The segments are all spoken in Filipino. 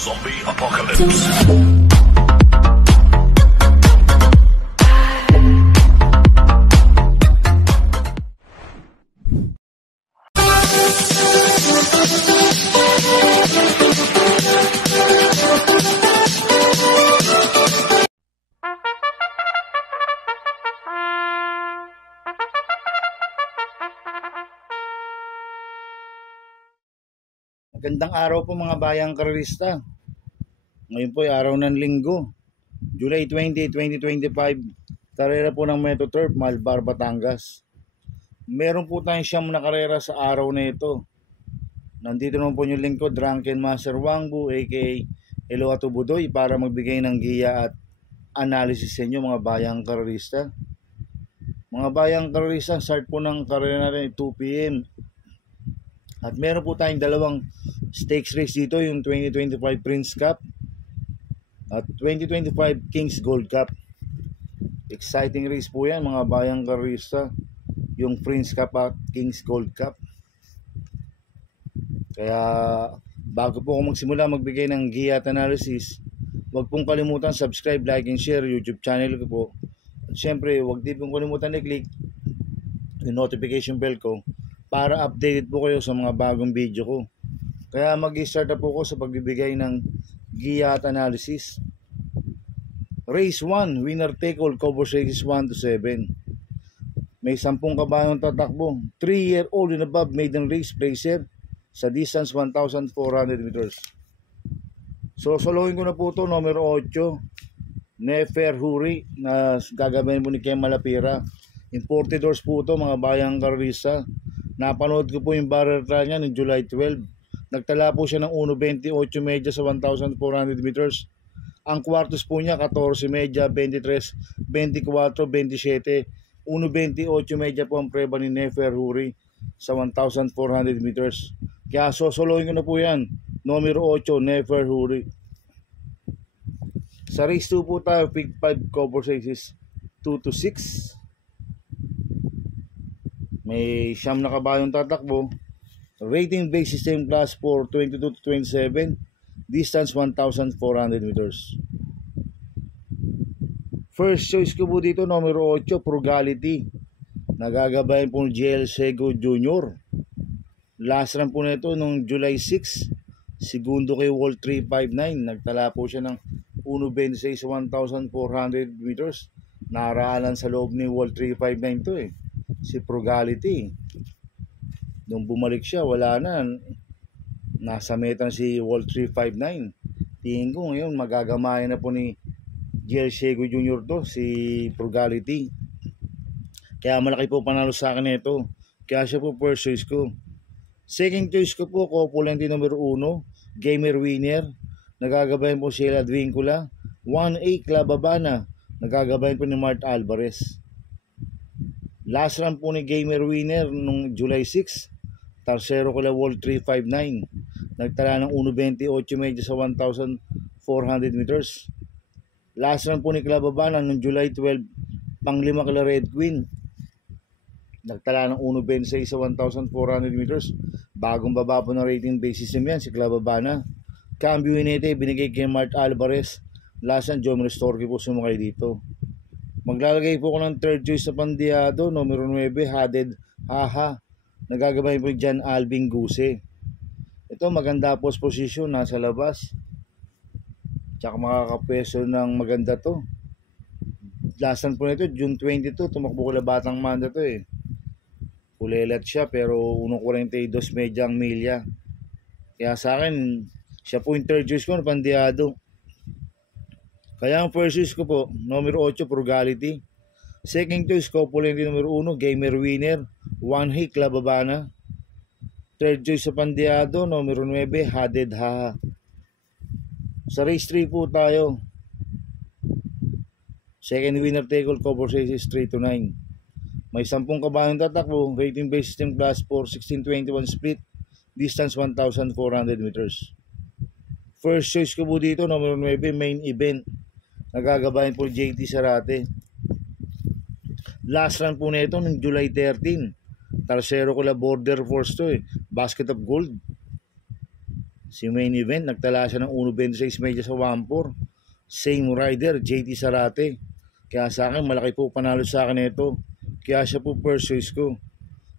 Zombie Apocalypse. Magandang araw po mga bayang karerista. Ngayon po ay araw ng linggo, July 20, 2025. Karera po ng Metro Turf, Malbar, Batangas. Meron po tayong siyam na karera sa araw na ito. Nandito naman po yung lingkod, Drunken Master Wangbu aka Eloato Budoy, para magbigay ng giya at analysis sa inyo mga bayang karerista. Mga bayang karerista, start po ng karera natin 2 PM. At meron po tayong dalawang stakes race dito, yung 2025 Prince Cup at 2025 Kings Gold Cup. Exciting race po yan mga bayang karerista, yung Prince Cup at Kings Gold Cup. Kaya bago po ako magsimula magbigay ng giya at analysis, huwag pong kalimutan subscribe, like, and share YouTube channel ko po. At syempre huwag din pong kalimutan i-click yung notification bell ko para updated po kayo sa mga bagong video ko. Kaya mag-start na po ko sa pagbibigay ng giya at analysis. Race 1, winner take all, covers races 1 to 7. May 10 kabayong tatakbo. 3-year-old and above maiden race placer sa distance 1,400 meters. So solohin ko na po ito, numero 8, Nefer Huri, na gagabayin po ni Kem Malapira. Imported horse po ito mga bayang karerista. Napanood ko po yung barrel trial niya noong July 12. Nagtala po siya ng 1.28 medya sa 1,400 meters. Ang kwartos po niya 14 medya, 23, 24, 27. 1.28 medya po ang preba ni Nefer Huri sa 1,400 meters. Kaya sosolohin ko na po yan. Numero 8, Nefer Huri. Sa race 2 po tayo, pick 5 cover races 2 to 6. May siyam na kabayong tatakbo. Rating base system class for 22 to 27. Distance 1,400 meters. First choice ko po dito, numero 8, Frugality. Nagagabayan po ng JL Sego Jr. Last run po nito nung July 6. Segundo kay Wall 359. Nagtala po siya ng 1.26 sa 1,400 meters. Naraanan sa loob ni Wall 359 to eh. Si Frugality. Nung bumalik siya, wala na. Nasa meta si Wall 359. Tingin ko ngayon magagamayan na po ni JL Sego Jr. to, si Frugality. Kaya malaki po panalo sa akin ito. Kaya siya po first choice ko. Second choice ko po, Copulenti numero 1, Gamer Winner. Nagagabayan po si Advincula. 1A Clababana. Nagagabayan po ni Mart Alvarez. Last run po ni Gamer Winner nung July 6. Tarsero ko la Wall 359. Nagtala ng 1.28 medya sa 1,400 meters. Last run po ni Clababana nung July 12. Panglima kala Red Queen. Nagtala ng 1.26 sa 1,400 meters. Bagong baba po ng rating base system yan si Clababana. Cambio Inete binigay kay Mart Alvarez. Last run Jom Restorque po sumakay dito. Maglalagay po ko ng third choice sa Pandiado, numero 9, Haded Haha. Nagagabay po dyan Alvin Guse. Ito maganda post position, nasa labas. Tsaka makakapeso ng maganda to. Lasan po nito, June 22, tumakbo ko na Batang Manda to eh. Kulelat siya pero 1.42 medyang milya. Kaya sa akin, siya po yung third choice ko na Pandiado. Kaya ang first choice ko po, numero 8, Frugality. Second choice ko, Copulenti numero 1, Gamer Winner. 1A Clababana. Third choice sa Pandiado, numero 9, Haded Haha. Sa race 3 po tayo. Second winner take all, cover races 3 to 9. May 10 kabayong tatakbo, rating base system class for 1621 split, distance 1,400 meters. First choice ko po dito, numero 9, main event. Nagagabayan po JT Sarate. Last run po nito ng July 13. Tarsero ko la Border Force to eh. Basket of Gold. Si main event, nagtala siya ng 1.26 medya sa 1.4. Same rider, JT Zarate. Kaya sa akin, malaki po panalo sa akin ito. Kaya siya po first choice ko.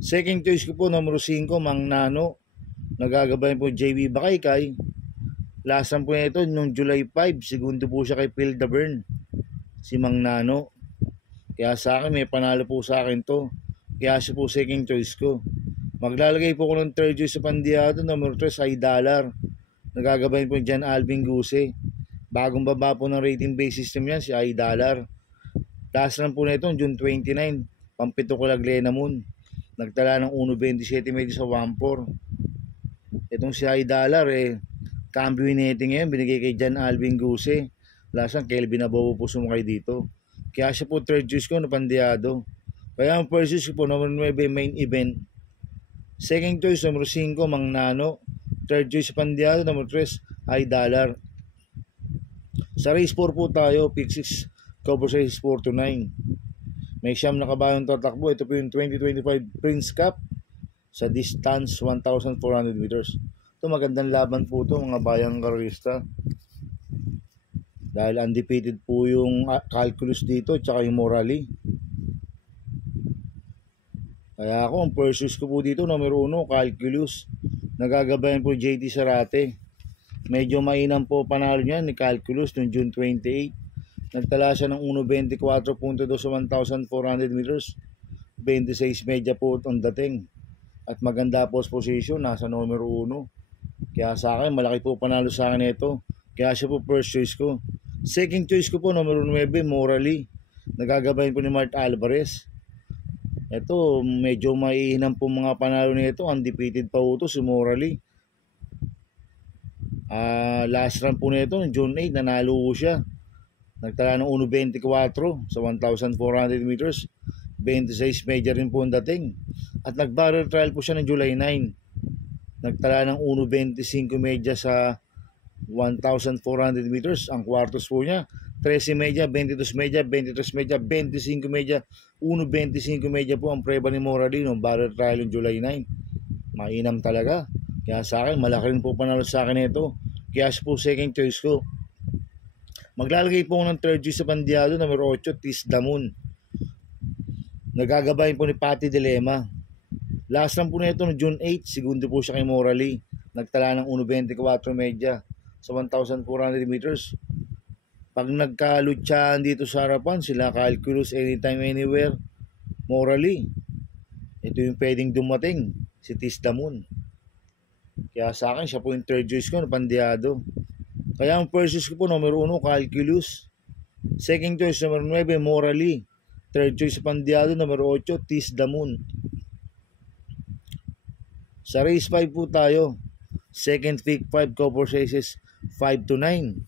Second choice ko po, numero 5, Mang Nano. Nagagabayan po JB Bakaykay. Lasan po nito nung July 5. Segundo po siya kay Phil Davern. Si Mang Nano. Kaya sa akin, may panalo po sa akin to. Kaya siya po second choice ko. Maglalagay po ko ng third choice sa Pandiado. Number 3, ay $. Nagagabayan po dyan Alvin Guse. Bagong baba po ng rating base system yan, si $. Last run po na ito, June 29. Pampito ko Lagleena Moon. Nagtala ng 1.27 medyo sa 1.4. Itong si $, cambio netting ngayon, binigay kay Jan Alvin Guse. Last run, Kelvin Abobo po sumakay dito. Kaya siya po third choice ko na Pandiado. Kaya ang first choice ko po, number 9, main event. Second choice, number 5, Mang Nano. Third choice sa Pandiado, number 3, ay $. Sa race 4 po tayo, pick 6, cover size 4 to 9. May siyam na kabayong tatakbo. Ito po yung 2025 Prince Cup sa distance 1,400 meters. Ito magandang laban po ito mga bayang karista. Dahil undefeated po yung Calculus dito at saka yung Morally. Kaya ako, ang first choice ko po dito, numero 1, Calculus. Nagagabayan po JT Zarate. Medyo mainam po panalo niya ni Calculus noong June 28. Nagtala siya ng 1.24.2 sa 1,400 meters. 26 medya po ang dating. At maganda po position, nasa numero 1. Kaya sa akin, malaki po panalo sa akin ito. Kaya siya po first choice ko. Second choice ko po, numero 9, Morally. Nagagabayan po ni Mart Alvarez. Ito, medyo maihinam po mga panalo nito. Undefeated pa po ito si Morally. Last run po nito, June 8, nanalo siya. Nagtala ng 1.24 sa 1,400 meters. 26 medya rin po ang dating. At nag-barrel trial po siya ng July 9. Nagtala ng 1.25 medya sa 1,400 meters. Ang kwartos po niya, 13 medya, 22 medya, 23 medya, 25 medya, 1.25 medya po ang preba ni Morally ng barrel trial ng July 9. Mainam talaga. Kaya sa akin, malaki rin po panalo sa akin ito. Kaya siya po second choice ko. Maglalagay po ng third choice sa Pandiado, numero 8, Tis Damon. Nagagabayin po ni Patty Dilema. Last run po na ito no June 8, segundo po siya kay Morally. Nagtala ng 1.24 medya sa 1,400 meters. Pag nagkalutsyahan dito sa harapan, sila Calculus anytime, anywhere. Morally. Ito yung pwedeng dumating, si Tis Damon. Kaya sa akin, siya po yung third choice ko na Pandiado. Kaya ang first choice ko po, numero 1, Calculus. Second choice, numero 9, Morally. Third choice sa Pandiado, numero 8, Tis Damon. Sa race 5 po tayo. Second pick 5, cover sizes 5 to 9.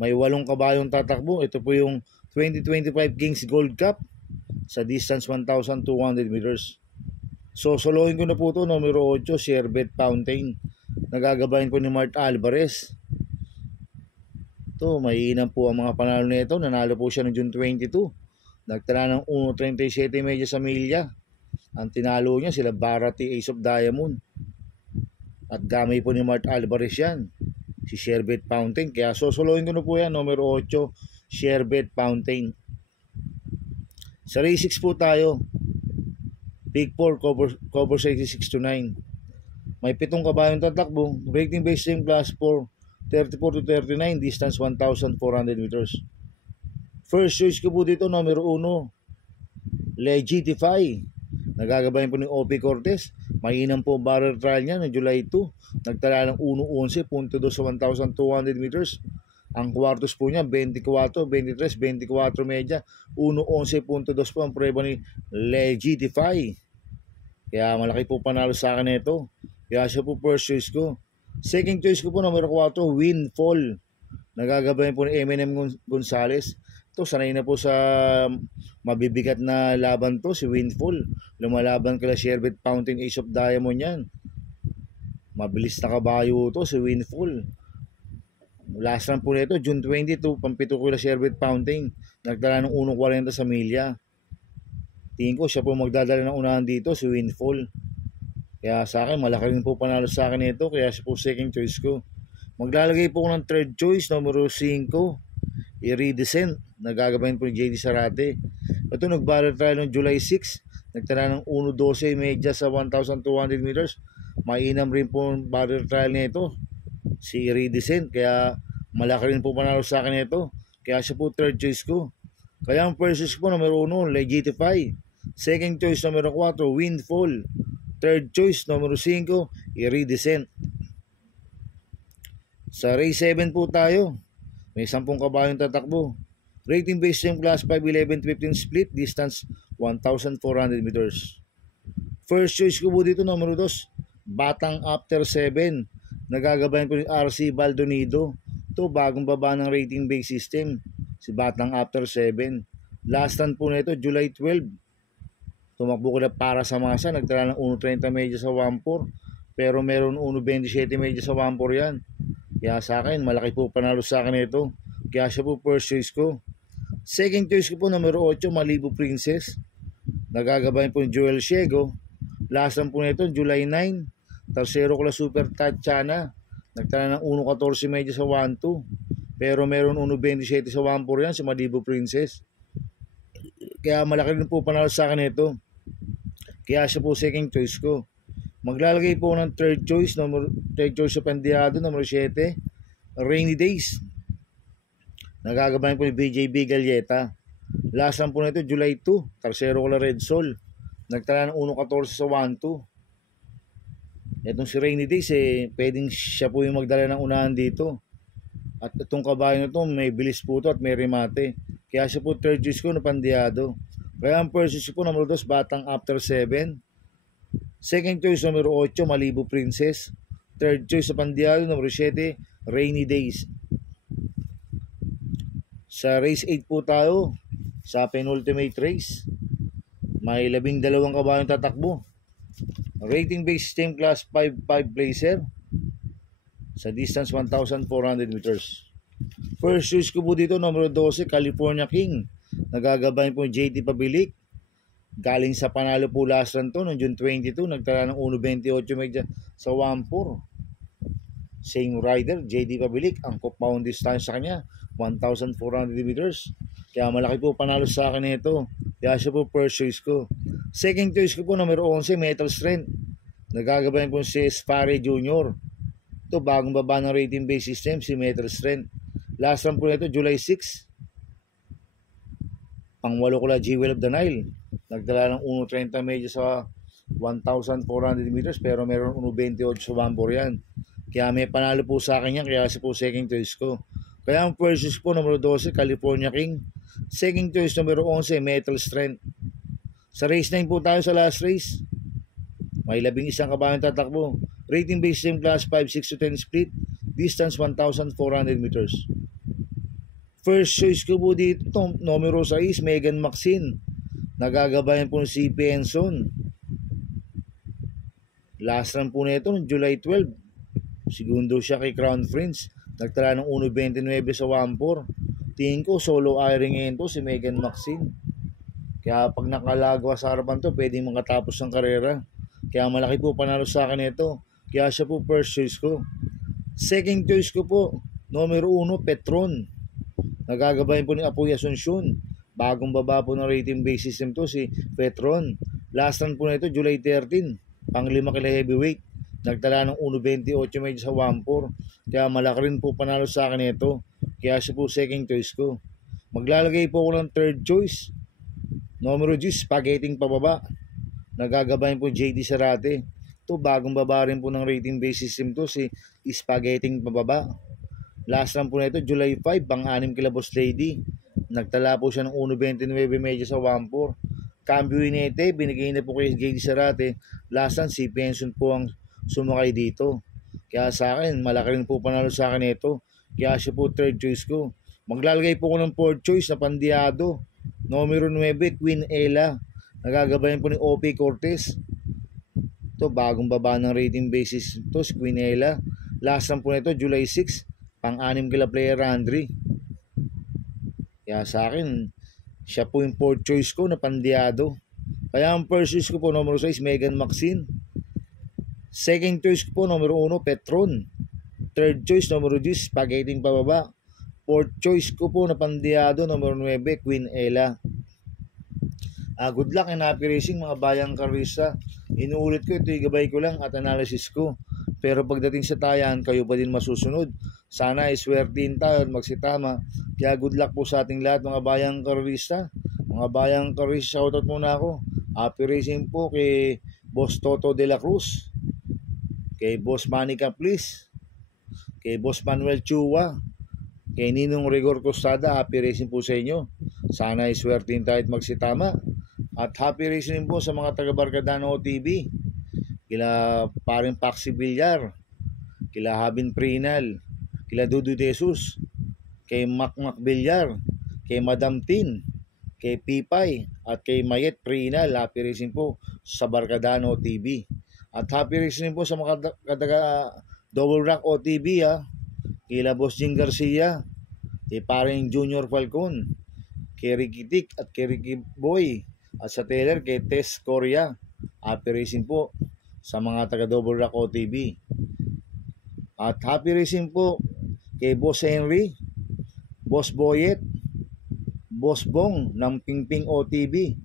May 8 kabayong tatakbo. Ito po yung 2025 Kings Gold Cup sa distance 1,200 meters. So, solohin ko na po ito, numero 8, Sherbet Fountain. Nagagabayan po ni Mart Alvarez. Ito, maiinam po ang mga panalo nito. Nanalo po siya ng June 22. Nagtala ng 1.37 medya sa milya. Ang tinalo niya, sila Barati Ace of Diamond. At gamay po ni Mart Alvarez yan. Si Sherbet Fountain. Kaya sosolohin ko na po yan, numero 8, Sherbet Fountain. Sa race 6 po tayo. Pick 4, cover size 6 to 9. May 7 kabayong tatakbo. Rating base same class 4, 34 to 39, distance 1,400 meters. First choice ko po dito, numero 1, Legitify. Nagagabayan po ni O.P. Cortez. Mainam po barrel trial niya ng July 2. Nagtala ng 1.11.2 sa 1,200 meters. Ang kwartos po niya, 24, 23, 24 medya. 1.11.2 po ang preba ni Legitify. Kaya malaki po panalo sa akin ito. Kaya siya po first choice ko. Second choice ko po, numero 4, Windfall. Nagagabayan po ni Eminem Gonzalez. Ito, sanay na po sa mabibigat na laban to, si Windfall. Lumalaban kala Sherbet Fountain Ace of Diamond yan. Mabilis na kabayo to, si Windfall. Last run po nito, June 22, pampito kila Sherbet Fountain. Nagdala ng 1.40 sa milya. Tingin ko siya po magdadala ng unahan dito, si Windfall. Kaya sa akin, malaki rin po panalo sa akin ito. Kaya siya po second choice ko. Maglalagay po ako ng third choice, numero 5, Iridescent. Nagagabayan po ni JD Zarate. Ito, nag-barrel trial ng July 6. Nagtala ng 1.12 medya sa 1,200 meters. Mainam rin po ang barrel trial nito, si Iridescent. Kaya malaki rin po panalo sa akin ito. Kaya siya po third choice ko. Kaya ang first choice po, numero 1, Legitify. Second choice, numero 4, Windfall. Third choice, numero 5, Iridescent. Sa race 7 po tayo. May 10 kabayong tatakbo. Rating based yung class 5, 11, 15 split. Distance 1,400 meters. First choice ko po dito, numero 2, Batang After 7. Nagagabayan po ni RC Baldonido. Ito, bagong baba ng rating based system. Si Batang After 7. Last run po na ito, July 12. Tumakbo ko na para sa masa, nagtala ng 1.30 medya sa 1.4, pero meron 1.27 medya sa 1.4 yan. Kaya sa akin, malaki po panalo sa akin ito. Kaya siya po first choice ko. Second choice ko po, numero 8, Malibu Princess. Nagagabayan po ni Joel Ciego. Last run po na ito, July 9. Tercero ko na Super Tatiana. Nagtala ng 1.14 medya sa 1.2, pero meron 1.27 sa 1.4 yan, si Malibu Princess. Kaya malaki rin po panalo sa akin ito. Kaya siya po second choice ko. Maglalagay po ng third choice sa Pandiado, numero 7, Rainy Days. Nagagabayan po ni BJB Galleta. Last run po nito, July 2. Tercero ko na Red Sol. Nagtala ng 1.14 sa 1.2. Itong si Rainy Days, pwedeng siya po yung magdala ng unahan dito. At itong kabayo na ito, may bilis po ito at may remate. Kaya siya po third choice ko na Pandiado. Kaya ang first choice po, numero 2, Batang After 7. Second choice, numero 8, Malibu Princess. Third choice sa Pandiado, numero 7, Rainy Days. Sa race 8 po tayo, sa penultimate race. May 12 kabayong tatakbo. Rating based system class 5 placer. Sa distance 1,400 meters. First choice ko po dito, numero 12, California King. Nagagabayan po JT Pabilik. Galing sa panalo po last run to noong June 22. Nagtala ng 1.28 medya sa 1.4. Same rider, JT Pabilik. Ang compound distance sa kanya 1,400 meters. Kaya malaki po panalo sa akin ito. Kaya siya po first choice ko. Second choice ko po, numero 11, Metal Strength. Nagagabayan po si Spare Jr. Ito, bagong baba ng rating based system, si Metal Strength. Last run po na ito, July 6. Pang-walo ko la Jewel of the Nile. Nagdala ng 1.30 medya sa 1,400 meters, pero meron 1.28 sa 1.4 yan. Kaya may panalo po sa akin yan, kaya siya po second choice ko. Kaya ang first choice po, numero 12, California King. Second choice, numero 11, Metal Strength. Sa race 9 po tayo sa last race. May 11 kabayong tatakbo. Rating based system class 5, 6 to 10 split. Distance 1,400 meters. First choice ko po dito, numero 6, Megan Maxine. Nagagabayan po si Penson. Last run po na ito, July 12. Segundo siya kay Crown Prince. Nagtala ng 1.29 sa 1.4. Tingin ko, solo airing ito si Megan Maxine. Kaya pag nakalagwa sa harapan to, pwedeng makatapos ng karera. Kaya malaki po panalo sa akin ito. Kaya siya po first choice ko. Second choice ko po, numero 1, Petron. Nagagabayan po ni Apoy Asuncion. Bagong baba po ng rating base system to, si Petron. Last run po na ito, July 13. Pang-5 kila heavyweight. Nagtala ng 1.28 medyo sa 1.4. Kaya malaki rin po panalo sa akin ito. Kaya siya po second choice ko. Maglalagay po ako ng third choice. Numero 10, Spaghetti pababa. Nagagabayan po JD Zarate. Ito, bagong baba rin po ng rating base system to, si Spaghetti pababa. Last run po na ito, July 5, pang-6 kila Boss Lady. Nagtala po siya ng 1.29 medyo sa 1.4. Cambio Inete, binigay na po kay JD Zarate. Last run, si Penson po ang sumakay dito. Kaya sa akin, malaki rin po panalo sa akin ito. Kaya siya po third choice ko. Maglalagay po ko ng fourth choice na Pandiado. Numero 9, Queen Ella. Nagagabayan po ni OP Cortez. Ito, bagong baba ng rating basis ito, si Queen Ella. Last run po nito, July 6. Pang-6 kila player Andri. Kaya sa akin, siya po yung fourth choice ko na Pandiado. Kaya ang first choice ko po, numero 6, Megan Maxine. Second choice ko po, numero 1, Petron. Third choice, numero 10, Spaghetti pababa. Fourth choice ko po na pandiado, numero 9, Queen Ella. Good luck and happy racing mga bayang karista. Inuulit ko, ito gabay ko lang at analysis ko. Pero pagdating sa tayan, kayo pa din masusunod. Sana iswertihin tayo at magsitama. Kaya good luck po sa ating lahat mga bayang karista. Mga bayang karista, shoutout muna ako. Happy racing po kay Boss Toto de la Cruz, kay Boss Manny Caplis, kay Boss Manuel Chua, kay Ninong Rigor Costada. Happy racing po sa inyo. Sana iswertihin tayo at magsitama. At happy racing po sa mga taga Barkadano TV, kila paring Paxi Villar, kila Habin Prinal, kila Dudu Jesus, kay Macmac Villar, kay Madam Tin, kay Pipay, at kay Mayet Prinal. Happy racing po sa Barkadano TV. At happy racing po sa mga taga Double Rank OTV, kila Boss Jing Garcia, kay paring Junior Falcon, kay Ricky Tik at kay Ricky Boy, at sa Taylor kay Tess Coria. Happy racing po sa mga taga Double Rock OTV. At happy racing po kay Boss Henry, Boss Boyet, Boss Bong ng Pingping OTV,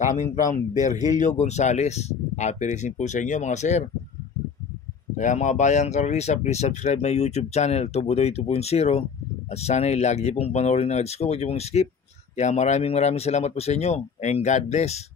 coming from Virgilio Gonzales. Happy racing po sa inyo mga sir. Kaya mga bayang karisa, please subscribe my YouTube channel, Tubudoy 2.0. At sana'y lagi pong panoorin ng ads ko, huwag niyo pong skip. Kaya maraming salamat po sa inyo and God bless.